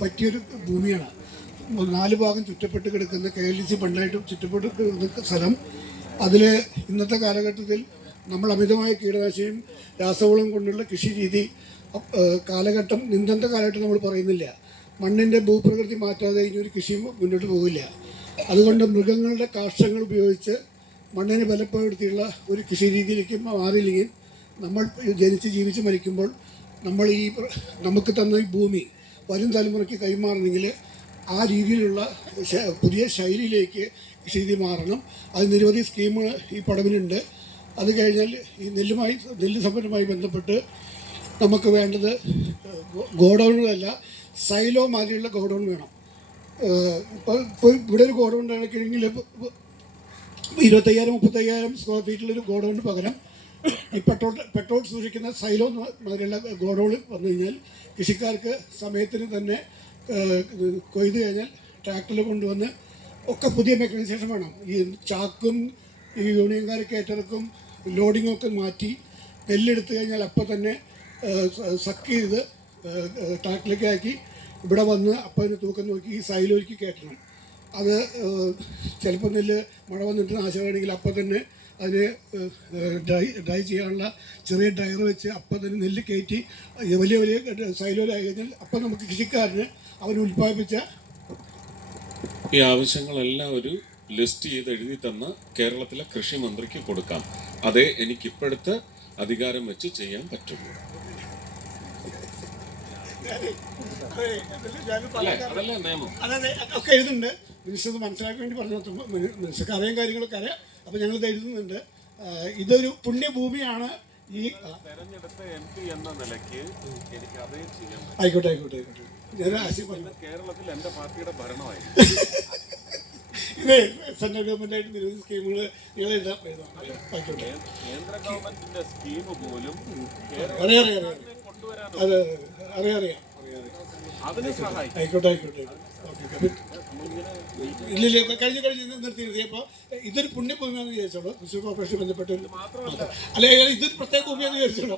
പറ്റിയൊരു ഭൂമിയാണ്. 4 ഭാഗം ചുറ്റപ്പെട്ട് കിടക്കുന്ന KLDC ഫണ്ടായിട്ട് ചുറ്റപ്പെട്ട് കിടക്കുന്ന സ്ഥലം. അതിൽ ഇന്നത്തെ കാലഘട്ടത്തിൽ നമ്മൾ അമിതമായ കീടനാശിനിയും രാസവളവും കൊണ്ടുള്ള കൃഷി രീതി കാലഘട്ടം ഇന്നത്തെ കാലഘട്ടം നമ്മൾ പറയുന്നില്ല. മണ്ണിൻ്റെ ഭൂപ്രകൃതി മാറ്റാതെ ഇനിയൊരു കൃഷിയും മുന്നോട്ട് പോകില്ല. അതുകൊണ്ട് മൃഗങ്ങളുടെ കാഷ്ടങ്ങൾ ഉപയോഗിച്ച് മണ്ണിനെ ബലപ്പെടുത്തിയുള്ള ഒരു കൃഷി രീതിയിലേക്ക് മാറിയില്ലെങ്കിൽ നമ്മൾ ജനിച്ച് ജീവിച്ച് മരിക്കുമ്പോൾ നമ്മൾ നമുക്ക് തന്ന ഈ ഭൂമി വരും തലമുറയ്ക്ക് കൈമാറണമെങ്കിൽ ആ രീതിയിലുള്ള പുതിയ ശൈലിയിലേക്ക് കൃഷി രീതി മാറണം. അത് നിരവധി സ്കീമുകൾ ഈ പടവിലുണ്ട്. അത് കഴിഞ്ഞാൽ ഈ നെല്ല് സംഭരണവുമായി ബന്ധപ്പെട്ട് നമുക്ക് വേണ്ടത് ഗോഡൗണുകളല്ല, സൈലോ മാതിരിയുള്ള ഗോഡൗൺ വേണം. ഇപ്പോൾ ഇവിടെ ഒരു ഗോഡൗൺ ഉണ്ടാക്കണമെങ്കിൽ 25,000-30,000 സ്ക്വയർ ഫീറ്റിലൊരു ഗോഡൗണിന് പകരം ഈ പെട്രോൾ സൂക്ഷിക്കുന്ന സൈലോ മാതിരിയുള്ള ഗോഡൗൺ വന്നു കഴിഞ്ഞാൽ കൃഷിക്കാർക്ക് സമയത്തിന് തന്നെ കൊയ്ത് കഴിഞ്ഞാൽ ട്രാക്ടറിൽ കൊണ്ടുവന്ന് ഒക്കെ പുതിയ മെക്കനൈസേഷൻ വേണം. ഈ ചാക്കും ഈ യൂണിയൻകാർ കയറ്റിറക്കും ലോഡിങ്ങും ഒക്കെ മാറ്റി നെല്ലെടുത്തു കഴിഞ്ഞാൽ അപ്പം തന്നെ സക്ക് ചെയ്ത് ട്രാക്ടറിലേക്ക് ആക്കി ഇവിടെ വന്ന് അപ്പം അതിന് തൂക്കം നോക്കി ഈ സൈലോയ്ക്ക് കയറ്റണം. അത് ചിലപ്പോൾ നെല്ല് മഴ വന്നിട്ട് നാശമാണെങ്കിൽ അപ്പം തന്നെ അതിന് ഡ്രൈ ചെയ്യാനുള്ള ചെറിയ ഡ്രയർ വെച്ച് അപ്പം തന്നെ നെല്ല് കയറ്റി വലിയ സൈലോയിലായി കഴിഞ്ഞാൽ അപ്പം നമുക്ക് കൃഷിക്കാരന് അവൻ ഉൽപ്പാദിപ്പിച്ച ഈ ആവശ്യങ്ങളെല്ലാം ഒരു ലിസ്റ്റ് ചെയ്ത് എഴുതി തന്ന കേരളത്തിലെ കൃഷി മന്ത്രിക്ക് കൊടുക്കാം. അതേ എനിക്കിപ്പോഴത്തെ അധികാരം വെച്ച് ചെയ്യാൻ പറ്റുള്ളൂ. അതല്ല നിയമം. അതെ ഒക്കെ എഴുതുന്നുണ്ട്. മിനിസ്റ്റർ മനസ്സിലാക്കാൻ വേണ്ടി പറഞ്ഞു. മിനിസ്റ്റർക്ക് അറിയാൻ കാര്യങ്ങളൊക്കെ അറിയാം. അപ്പം ഞങ്ങളിത് എഴുതുന്നുണ്ട്. ഇതൊരു പുണ്യഭൂമിയാണ്. ഈ തെരഞ്ഞെടുത്ത MP എന്ന നിലയ്ക്ക് എനിക്ക് അതേ ചെയ്യാൻ ആയിക്കോട്ടെ. ഞാൻ കേരളത്തിൽ എൻ്റെ പാർട്ടിയുടെ ഭരണമായിരുന്നു. ഇത് സെൻട്രൽ ഗവൺമെൻറ്റായിട്ട് നിരവധി സ്കീമുകൾ നിങ്ങൾ എഴുതാം. ആയിക്കോട്ടെ. കേന്ദ്ര ഗവൺമെന്റിന്റെ സ്കീം പോലും അതെ അറിയാം. അതിന് സഹായിക്കും. ആയിക്കോട്ടെ. ഇല്ലില്ല കഴിഞ്ഞ് നിർത്തി. അപ്പോൾ ഇതൊരു പുണ്യഭൂമിയാണെന്ന് വിചാരിച്ചോളൂ. തൃശ്ശൂർ കോർപ്പറേഷൻ ബന്ധപ്പെട്ട് അല്ലെ ഇതൊരു പ്രത്യേക ഭൂമിയാണെന്ന് വിചാരിച്ചോളൂ.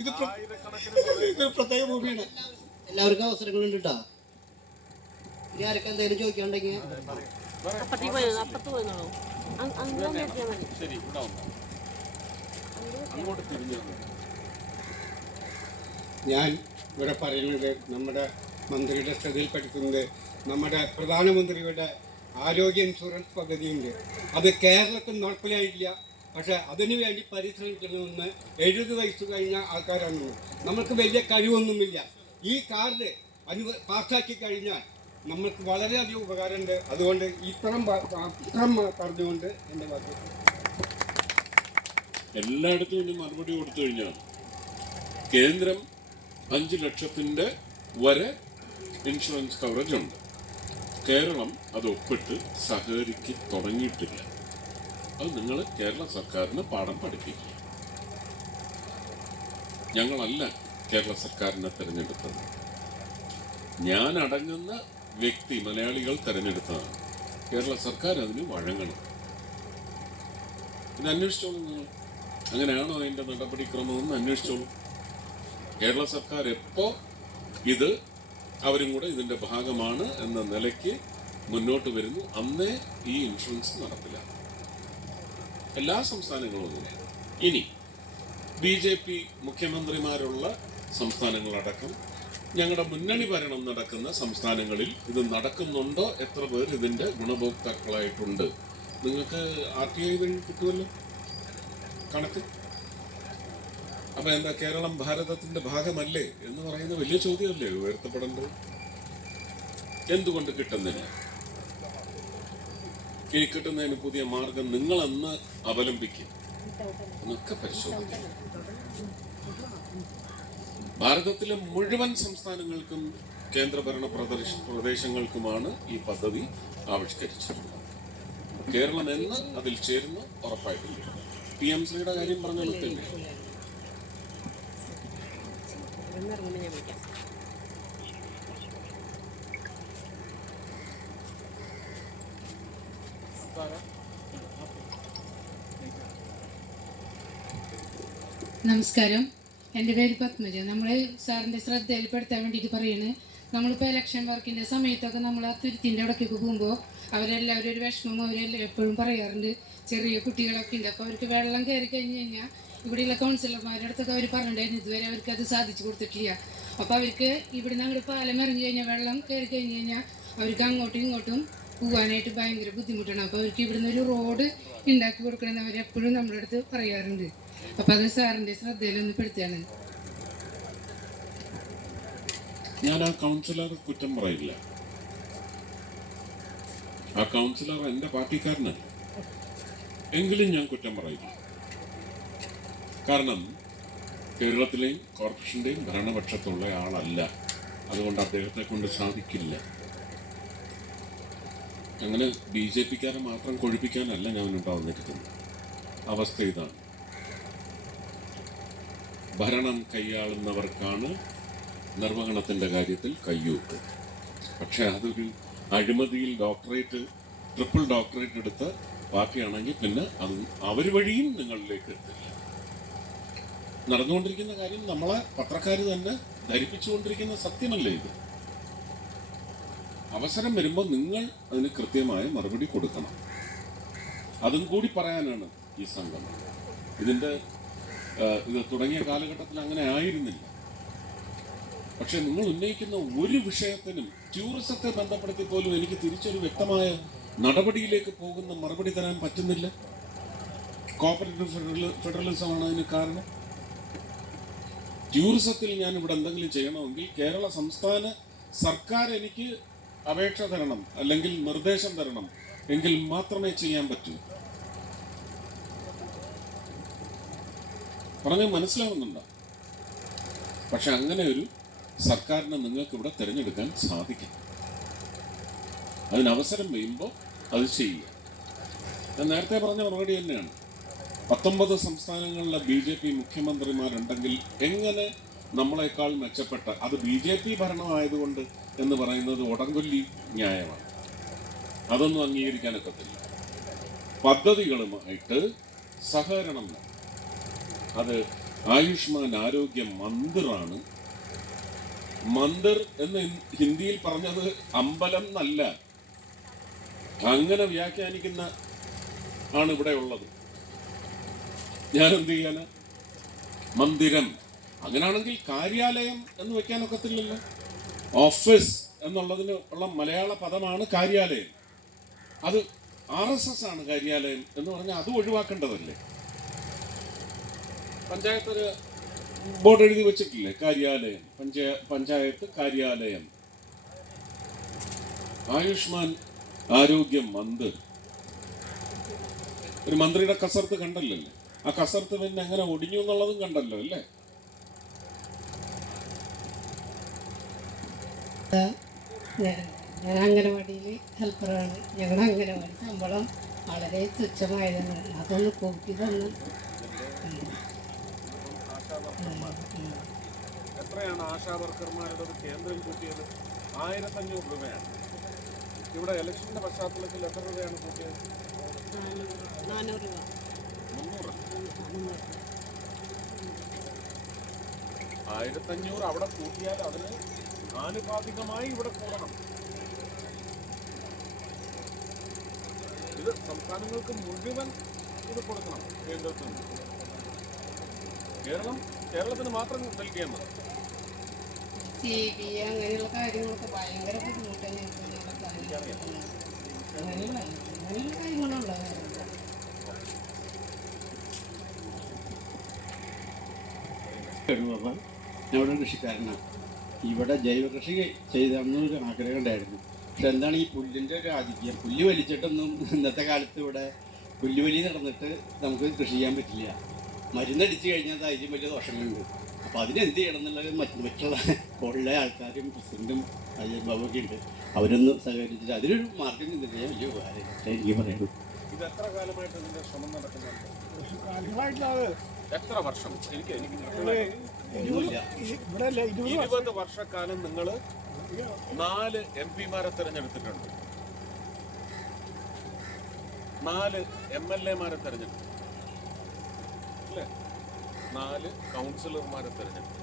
ഇതൊരു പ്രത്യേക ഭൂമിയാണ്. എല്ലാവർക്കും അവസരങ്ങളുണ്ട് കേട്ടോ. ഇനി ആരൊക്കെ എന്തെങ്കിലും ചോദിക്കാണ്ടെങ്കിൽ ഞാൻ ഇവിടെ പറയുന്നത് നമ്മുടെ മന്ത്രിയുടെ ശ്രദ്ധയിൽപ്പെടുത്തുന്നത് നമ്മുടെ പ്രധാനമന്ത്രിയുടെ ആരോഗ്യ ഇൻഷുറൻസ് പദ്ധതിയുണ്ട്. അത് കേരളത്തിൽ നടപ്പിലായിട്ടില്ല. പക്ഷേ അതിനുവേണ്ടി പരിശ്രമിക്കണമെന്ന് 70 വയസ്സ് കഴിഞ്ഞ ആൾക്കാരാണ്. നമുക്ക് വലിയ കഴിവൊന്നുമില്ല. ഈ കാർഡ് പാസ്സാക്കി കഴിഞ്ഞാൽ നമ്മൾക്ക് വളരെയധികം ഉപകാരമുണ്ട്. അതുകൊണ്ട് ഇത്രം പറഞ്ഞുകൊണ്ട് എൻ്റെ വാക്ക് എല്ലായിടത്തും ഇനി മറുപടി കൊടുത്തു കഴിഞ്ഞാൽ കേന്ദ്രം 5 ലക്ഷത്തിൻ്റെ വരെ ഇൻഷുറൻസ് കവറേജ് ഉണ്ട്. കേരളം അത് ഒപ്പിട്ട് സഹകരിക്ക് തുടങ്ങിയിട്ടില്ല. അത് നിങ്ങൾ കേരള സർക്കാരിന് പാഠം പഠിപ്പിക്കുക. ഞങ്ങളല്ല കേരള സർക്കാരിനെ തിരഞ്ഞെടുത്തത്. ഞാൻ അടങ്ങുന്ന വ്യക്തി മലയാളികൾ തിരഞ്ഞെടുത്തതാണ്. കേരള സർക്കാർ അതിന് വഴങ്ങണം. ഇത് അന്വേഷിച്ചോളൂ. നിങ്ങൾ അങ്ങനെയാണോ അതിൻ്റെ നടപടിക്രമമെന്ന് അന്വേഷിച്ചോളൂ. കേരള സർക്കാർ എപ്പോൾ ഇത് അവരും കൂടെ ഇതിൻ്റെ ഭാഗമാണ് എന്ന നിലയ്ക്ക് മുന്നോട്ട് വരുന്നു അന്നേ ഈ ഇൻഷുറൻസ് നടപ്പിലാക്കും. എല്ലാ സംസ്ഥാനങ്ങളും അങ്ങനെ. ഇനി BJP മുഖ്യമന്ത്രിമാരുള്ള സംസ്ഥാനങ്ങളടക്കം ഞങ്ങളുടെ മുന്നണി ഭരണം നടക്കുന്ന സംസ്ഥാനങ്ങളിൽ ഇത് നടക്കുന്നുണ്ടോ, എത്ര പേർ ഇതിൻ്റെ ഗുണഭോക്താക്കളായിട്ടുണ്ട്, നിങ്ങൾക്ക് RTI വഴി കിട്ടുമല്ലോ കണക്ക്. അപ്പം എന്താ കേരളം ഭാരതത്തിൻ്റെ ഭാഗമല്ലേ എന്ന് പറയുന്ന വലിയ ചോദ്യമല്ലേ ഉയർത്തപ്പെടേണ്ടത്? എന്തുകൊണ്ട് കിട്ടുന്നില്ല? ഇനി കിട്ടുന്നതിന് പുതിയ മാർഗം നിങ്ങളെന്ന് അവലംബിക്കും എന്നൊക്കെ പരിശോധിക്കും. ഭാരതത്തിലെ മുഴുവൻ സംസ്ഥാനങ്ങൾക്കും കേന്ദ്രഭരണ പ്രദേശങ്ങൾക്കുമാണ് ഈ പദ്ധതി ആവിഷ്കരിച്ചിട്ടുള്ളത്. കേരളം എന്ന് അതിൽ ചേരുന്നു ഉറപ്പായിട്ടില്ല. PMCയുടെ കാര്യം പറഞ്ഞാൽ തന്നെ നമസ്കാരം. എൻ്റെ പേര് പത്മജ. നമ്മൾ സാറിൻ്റെ ശ്രദ്ധയിൽപ്പെടുത്താൻ വേണ്ടിയിട്ട് പറയുന്നത്, നമ്മളിപ്പോൾ ഇലക്ഷൻ വർക്കിൻ്റെ സമയത്തൊക്കെ നമ്മൾ ആ തുരുത്തിൻ്റെ ഇടയ്ക്കൊക്കെ പോകുമ്പോൾ അവരെല്ലാവരും ഒരു വിഷമം അവരെല്ലാം എപ്പോഴും പറയാറുണ്ട്. ചെറിയ കുട്ടികളൊക്കെ ഉണ്ട്, അപ്പോൾ അവർക്ക് വെള്ളം കയറി കഴിഞ്ഞ് കഴിഞ്ഞാൽ ഇവിടെയുള്ള കൗൺസിലർമാരുടെ അടുത്തൊക്കെ അവർ പറഞ്ഞിട്ടുണ്ടായിരുന്നു, ഇതുവരെ അവർക്ക് അത് സാധിച്ചു കൊടുത്തിട്ടില്ല. അപ്പോൾ അവർക്ക് ഇവിടുന്ന് അങ്ങോട്ട് പാലം ഇറങ്ങി കഴിഞ്ഞാൽ വെള്ളം കയറി കഴിഞ്ഞ് കഴിഞ്ഞാൽ അവർക്ക് അങ്ങോട്ടും ഇങ്ങോട്ടും പോകാനായിട്ട് ഭയങ്കര ബുദ്ധിമുട്ടാണ്. അപ്പോൾ അവർക്ക് ഇവിടുന്ന് ഒരു റോഡ് ഉണ്ടാക്കി കൊടുക്കണമെന്ന് അവരെപ്പോഴും നമ്മുടെ അടുത്ത് പറയാറുണ്ട്. അപ്പോൾ അത് സാറിൻ്റെ ശ്രദ്ധയിലൊന്ന് പെടുത്തുകയാണ്. ഞാൻ ആ കൗൺസിലർ കുറ്റം പറയില്ല. ആ കൗൺസിലർ എൻ്റെ പാർട്ടിക്കാരനല്ല, എങ്കിലും ഞാൻ കുറ്റം പറയില്ല. കാരണം കേരളത്തിലെയും കോർപ്പറേഷൻ്റെയും ഭരണപക്ഷത്തുള്ള ആളല്ല, അതുകൊണ്ട് അദ്ദേഹത്തെ കൊണ്ട് സാധിക്കില്ല. അങ്ങനെ BJP-ക്കാരെ മാത്രം കൊഴിപ്പിക്കാനല്ല ഞാൻ ഉണ്ടാവുന്നിരിക്കുന്നത്. അവസ്ഥ ഇതാണ്, ഭരണം കൈയാളുന്നവർക്കാണ് നിർവഹണത്തിൻ്റെ കാര്യത്തിൽ കയ്യൂക്ക്. പക്ഷെ അതൊരു അഴിമതിയിൽ ട്രിപ്പിൾ ഡോക്ടറേറ്റ് എടുത്ത പാർട്ടിയാണെങ്കിൽ പിന്നെ അത് അവർ വഴിയും നിങ്ങളിലേക്ക് എത്തില്ല. നടന്നുകൊണ്ടിരിക്കുന്ന കാര്യം നമ്മളെ പത്രക്കാർ തന്നെ ധരിപ്പിച്ചുകൊണ്ടിരിക്കുന്ന സത്യമല്ലേ ഇത്? അവസരം വരുമ്പോൾ നിങ്ങൾ അതിന് കൃത്യമായ മറുപടി കൊടുക്കണം. അതും കൂടി പറയാനാണ് ഈ സംഘം. ഇത് തുടങ്ങിയ കാലഘട്ടത്തിൽ അങ്ങനെ ആയിരുന്നില്ല. പക്ഷെ നിങ്ങൾ ഉന്നയിക്കുന്ന ഒരു വിഷയത്തിനും ടൂറിസത്തെ ബന്ധപ്പെടുത്തി പോലും എനിക്ക് തിരിച്ചൊരു വ്യക്തമായ നടപടിയിലേക്ക് പോകുന്ന മറുപടി തരാൻ പറ്റുന്നില്ല. കോപ്പറേറ്റീവ് ഫെഡറലിസമാണ് അതിന് കാരണം. ടൂറിസത്തിൽ ഞാൻ ഇവിടെ എന്തെങ്കിലും ചെയ്യണമെങ്കിൽ കേരള സംസ്ഥാന സർക്കാർ എനിക്ക് അപേക്ഷ തരണം, അല്ലെങ്കിൽ നിർദ്ദേശം തരണം, എങ്കിൽ മാത്രമേ ചെയ്യാൻ പറ്റൂ. പറഞ്ഞ് മനസ്സിലാവുന്നുണ്ടോ? പക്ഷെ അങ്ങനെ ഒരു സർക്കാരിനെ നിങ്ങൾക്ക് ഇവിടെ തിരഞ്ഞെടുക്കാൻ സാധിക്കും. അതിനവസരം വരുമ്പോൾ അത് ചെയ്യുക. ഞാൻ നേരത്തെ പറഞ്ഞ മറുപടി തന്നെയാണ്. 19 സംസ്ഥാനങ്ങളിലെ BJP മുഖ്യമന്ത്രിമാരുണ്ടെങ്കിൽ എങ്ങനെ നമ്മളെക്കാൾ മെച്ചപ്പെട്ട, അത് BJP ഭരണമായതുകൊണ്ട് എന്ന് പറയുന്നത് ഉടങ്കൊല്ലി ന്യായമാണ്. അതൊന്നും അംഗീകരിക്കാനൊക്കത്തില്ല. പദ്ധതികളുമായിട്ട് സഹകരണം, അത് ആയുഷ്മാൻ ആരോഗ്യ മന്ദിറാണ്. മന്ദിർ എന്ന് ഹിന്ദിയിൽ പറഞ്ഞത് അമ്പലം എന്നല്ല, അങ്ങനെ വ്യാഖ്യാനിക്കുന്ന ആണ് ഇവിടെ ഉള്ളത്. ഞാൻ എന്ത് ചെയ്യാന്? മന്ദിരം. അങ്ങനാണെങ്കിൽ കാര്യാലയം എന്ന് വെക്കാനൊക്കത്തില്ലല്ലോ. ഓഫീസ് എന്നുള്ളതിന് ഉള്ള മലയാള പദമാണ് കാര്യാലയം. അത് RSS ആണ് കാര്യാലയം എന്ന് പറഞ്ഞാൽ അത് ഒഴിവാക്കേണ്ടതല്ലേ? പഞ്ചായത്ത് ബോർഡ് എഴുതി വെച്ചിട്ടില്ലേ കാര്യാലയം, പഞ്ചായത്ത് കാര്യാലയം. ആയുഷ്മാൻ ആരോഗ്യ മന്ദിർ. ഒരു മന്ത്രിയുടെ കസർത്ത് കണ്ടല്ലോ അല്ലേ? ആ കസർത്ത് പിന്നെ എങ്ങനെ ഒടിഞ്ഞു എന്നുള്ളതും കണ്ടല്ലോ അല്ലേ? ഞാൻ അംഗനവാടിയിൽ ഹെൽപ്പറാണ്. ഞങ്ങളുടെ അംഗനവാടി ശമ്പളം വളരെ തുച്ഛമായതാണ്. അതൊന്ന് കൂട്ടി തന്നു. എത്രയാണ് ആശാ വർക്കർമാരുടെ കേന്ദ്രം കൂട്ടിയത്? 1500 രൂപയാണ്. ഇവിടെ ഇലക്ഷന്റെ പശ്ചാത്തലത്തിൽ എത്ര രൂപയാണ് കൂട്ടിയത്? 400 രൂപ. 1500 അവിടെ കൂട്ടിയാൽ അതിന് ആനുപാതികമായി ഇവിടെ കൂടണം. ഇത് സംസ്ഥാനങ്ങൾക്ക് മുഴുവൻ ഇത് കൊടുക്കണം കേന്ദ്രത്തിൽ നിന്ന്. കേരളത്തിന് മാത്രം നൽകിയാൽ മതി. CB അങ്ങനെയുള്ള കാര്യങ്ങളൊക്കെ ഭയങ്കര ബുദ്ധിമുട്ടാണ്. അങ്ങനെയുള്ള കാര്യങ്ങളുള്ള ഞാൻ ഇവിടെ കൃഷിക്കാരനാണ്. ഇവിടെ ജൈവ കൃഷി ചെയ്താണെന്നൊരു ആഗ്രഹം ഉണ്ടായിരുന്നു. പക്ഷെ എന്താണ് ഈ പുല്ലിൻ്റെ ഒരു ആധിക്യം? പുല്ല് വലിച്ചിട്ടൊന്നും ഇന്നത്തെ കാലത്ത് ഇവിടെ പുല്ലുവലി നടന്നിട്ട് നമുക്ക് കൃഷി ചെയ്യാൻ പറ്റില്ല. മരുന്നടിച്ച് കഴിഞ്ഞാൽ അത് അതിലും വലിയ ദോഷങ്ങളുണ്ട്. അപ്പോൾ അതിനെന്ത് ചെയ്യണം എന്നുള്ളത് മറ്റുള്ള ഉള്ള ആൾക്കാരും പ്രസിഡൻറ്റും അയ്യബാബൊക്കെ ഉണ്ട്. അവരൊന്ന് സഹകരിച്ചിട്ട് അതിനൊരു മാർഗം നിന്നിട്ട് വലിയ ഉപകാരം എനിക്ക് പറയുള്ളൂ. ഇത് എത്ര കാലമായിട്ട് ഇതിന്റെ ശ്രമം നടക്കുന്നുണ്ട്? എത്ര വർഷം? എനിക്ക് 20 വർഷക്കാലം നിങ്ങൾ 4 MP-മാരെ തിരഞ്ഞെടുത്തിട്ടുണ്ട്, 4 MLA-മാരെ തിരഞ്ഞെടുത്തു അല്ലേ, 4 കൗൺസിലർമാരെ തിരഞ്ഞെടുത്തു.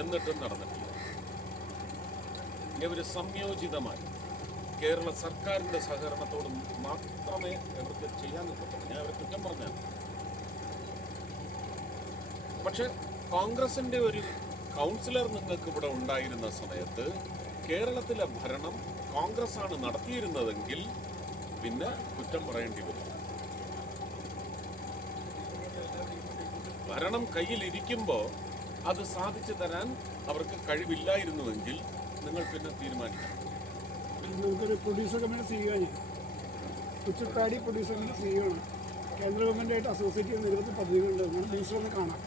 എന്നിട്ടും നടന്നിട്ടില്ല. ഇവർ സംയോജിതമായി കേരള സർക്കാരിൻ്റെ സഹകരണത്തോട് മാത്രമേ ഇവർക്ക് ചെയ്യാൻ പറ്റുള്ളൂ. ഞാൻ അവരെ കുറ്റം പറഞ്ഞാണ്. പക്ഷെ കോൺഗ്രസിൻ്റെ ഒരു കൗൺസിലർ നിങ്ങൾക്ക് ഇവിടെ ഉണ്ടായിരുന്ന സമയത്ത് കേരളത്തിലെ ഭരണം കോൺഗ്രസ് ആണ് നടത്തിയിരുന്നതെങ്കിൽ പിന്നെ കുറ്റം പറയേണ്ടി വരും. ഭരണം കയ്യിലിരിക്കുമ്പോൾ അത് സാധിച്ചു തരാൻ അവർക്ക് കഴിവില്ലായിരുന്നുവെങ്കിൽ നിങ്ങൾ പിന്നെ തീരുമാനിക്കണം. നമുക്കൊരു പ്രൊഡ്യൂസർ കമ്പനി CEO ആണ്. കുച്ചിപ്പാടി പ്രൊഡ്യൂസർ കമ്പനി CEO ആണ്. കേന്ദ്ര ഗവൺമെൻറ്റായിട്ട് അസോസിയേറ്റ് ചെയ്യുന്ന നിരവധി പദ്ധതികളുണ്ട്. നമ്മൾ മിനിസ്റ്ററൊന്ന് കാണാം.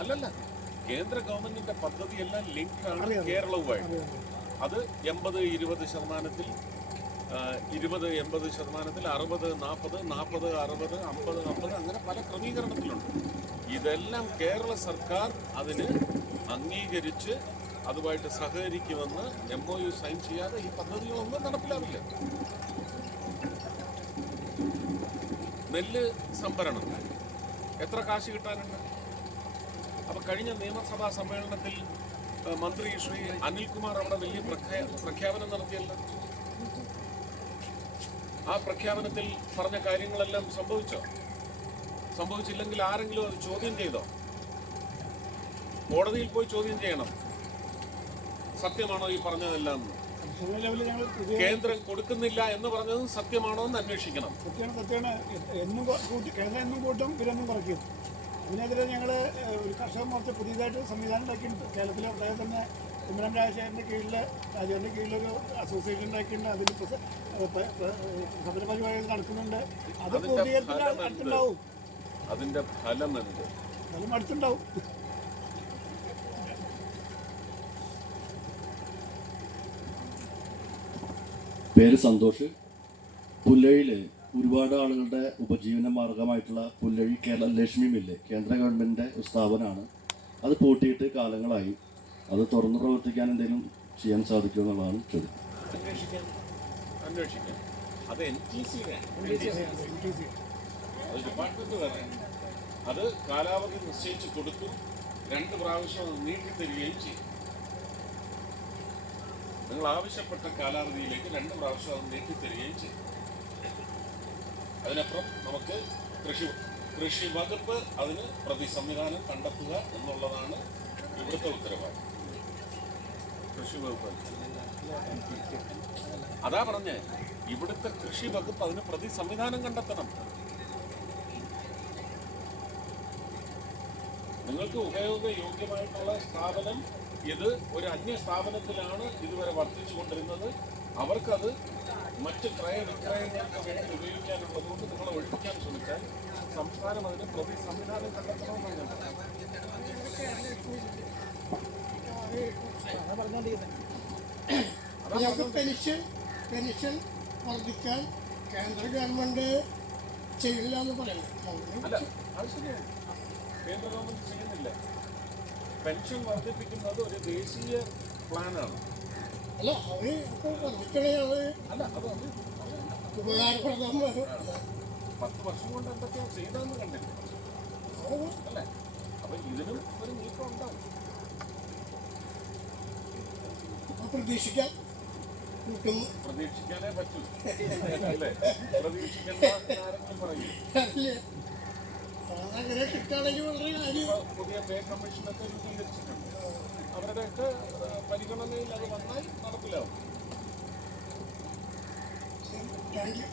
അല്ലല്ല, കേന്ദ്ര ഗവൺമെന്റിന്റെ പദ്ധതിയെല്ലാം ലിങ്കാണ് കേരളവുമായിട്ട്. അത് 80-20%, 20-80%, 60-40, 40-60, 50-50 അങ്ങനെ പല ക്രമീകരണത്തിലുണ്ട്. ഇതെല്ലാം കേരള സർക്കാർ അതിന് അംഗീകരിച്ച് അതുമായിട്ട് സഹകരിക്കുമെന്ന് MOU സൈൻ ചെയ്യാതെ ഈ പദ്ധതികളൊന്നും നടപ്പിലാവില്ല. നെല്ല് സംഭരണം എത്ര കാശ് കിട്ടാനുണ്ട്? അപ്പോൾ കഴിഞ്ഞ നിയമസഭാ സമ്മേളനത്തിൽ മന്ത്രി ശ്രീ അനിൽകുമാർ അവിടെ വലിയ പ്രഖ്യാപനം നടത്തിയല്ലോ. ആ പ്രഖ്യാപനത്തിൽ പറഞ്ഞ കാര്യങ്ങളെല്ലാം സംഭവിച്ചോ? സംഭവിച്ചില്ലെങ്കിൽ ആരെങ്കിലും അത് ചോദ്യം ചെയ്തോ? കോടതിയിൽ പോയി ചോദ്യം ചെയ്യണം. സത്യമാണോ ഈ പറഞ്ഞതെല്ലാം? കേന്ദ്രം കൊടുക്കുന്നില്ല എന്ന് പറഞ്ഞതും സത്യമാണോ എന്ന് അന്വേഷിക്കണം. സത്യമാണ്. കേന്ദ്രം എന്നും കൂട്ടും, ഇവരൊന്നും കുറയ്ക്കും. ഇതിനെതിരെ ഞങ്ങൾ ഒരു കർഷക മോർച്ച പുതിയതായിട്ട് സംവിധാനം ഉണ്ടാക്കിയിട്ടുണ്ട്. കേരളത്തിലെ പ്രത്യേകം തന്നെ കുമ്മനം രാജശേഖരൻ്റെ രാജേന്ദ്രൻ്റെ കീഴിലൊരു അസോസിയേഷൻ ഉണ്ടാക്കിയിട്ടുണ്ട്. അതിൽ സമരപരിപാടികൾ നടക്കുന്നുണ്ട്. അത് പൂർത്തീകരണത്തിന് അടുത്തുണ്ടാവും. അതിന്റെ ഫലം എന്ത്? ഫലം അടുത്തുണ്ടാവും. പേര് സന്തോഷ്. പുല്ലഴിയിൽ ഒരുപാട് ആളുകളുടെ ഉപജീവന മാർഗമായിട്ടുള്ള പുല്ലഴി കേരള ലക്ഷ്മി മില്ല് കേന്ദ്ര ഗവൺമെൻറ്റിൻ്റെ സ്ഥാപനമാണ്. അത് പൂട്ടിയിട്ട് കാലങ്ങളായി. അത് തുറന്ന് പ്രവർത്തിക്കാൻ എന്തെങ്കിലും ചെയ്യാൻ സാധിക്കുമോ എന്നുള്ളതാണ് ചോദ്യം. അന്വേഷിക്കാം. അത് NTC അത് ഡിപ്പാർട്ട്മെന്റ് വേറെ. അത് കാലാവധി നിശ്ചയിച്ച് കൊടുത്തു. 2 പ്രാവശ്യം അത് നീട്ടിത്തരികയും ചെയ്യും. നിങ്ങൾ ആവശ്യപ്പെട്ട കാലാവധിയിലേക്ക് 2 പ്രാവശ്യം അത് നീട്ടിത്തരികയും ചെയ്യും. അതിനപ്പുറം നമുക്ക് കൃഷി വകുപ്പ് അതിന് പ്രതി സംവിധാനം കണ്ടെത്തുക എന്നുള്ളതാണ് ഇവിടുത്തെ ഉത്തരവാദിത്വം. കൃഷി വകുപ്പ് അതാ പറഞ്ഞേ, ഇവിടുത്തെ കൃഷി വകുപ്പ് അതിന് പ്രതി സംവിധാനം കണ്ടെത്തണം. നിങ്ങൾക്ക് ഉപയോഗയോഗ്യമായിട്ടുള്ള സ്ഥാപനം ഇത് ഒരു അന്യ സ്ഥാപനത്തിലാണ് ഇതുവരെ വർദ്ധിച്ചു കൊണ്ടിരുന്നത്. അവർക്കത് മറ്റ് ക്രയവിക്രയങ്ങൾക്ക് വേണ്ടി ഉപയോഗിക്കാനുള്ളതുകൊണ്ട് നിങ്ങൾ ഒഴിപ്പിക്കാൻ ശ്രമിച്ചാൽ സംസ്ഥാനം അതിന് പ്രതി സംവിധാനം കണ്ടെത്തണമെന്നാണ് ഞാൻ പെൻഷൻ വർദ്ധിക്കാൻ കേന്ദ്ര ഗവൺമെന്റ് ചെയ്യില്ല എന്ന് പറയുന്നത്. അല്ല, അത് ശരിയാണ്. കേന്ദ്ര ഗവൺമെന്റ് ചെയ്യുന്നില്ല. പെൻഷൻ വർദ്ധിപ്പിക്കുന്നത് ഒരു ദേശീയ പ്ലാനാണ്. അല്ല, അത് വർദ്ധിക്കണേ, അത് ഉപകാരപ്രദം. 10 വർഷം കൊണ്ട് എന്തൊക്കെയോ ചെയ്തെന്ന് കണ്ടില്ല അല്ലേ? അപ്പൊ ഇതിനും ഒരു നീക്കം ഉണ്ടാവും. പ്രതീക്ഷിക്കാൻ പ്രതീക്ഷിക്കാനേ പറ്റൂ അല്ലേ? പ്രതീക്ഷിക്കേണ്ട ആരെങ്കിലും പറയും. പുതിയ പേ കമ്മീഷനൊക്കെ രൂപീകരിച്ചിട്ടുണ്ട്. അവരുടെയൊക്കെ പരിഗണനയിൽ അത് വന്നാൽ നടപ്പിലാവും. Thank you.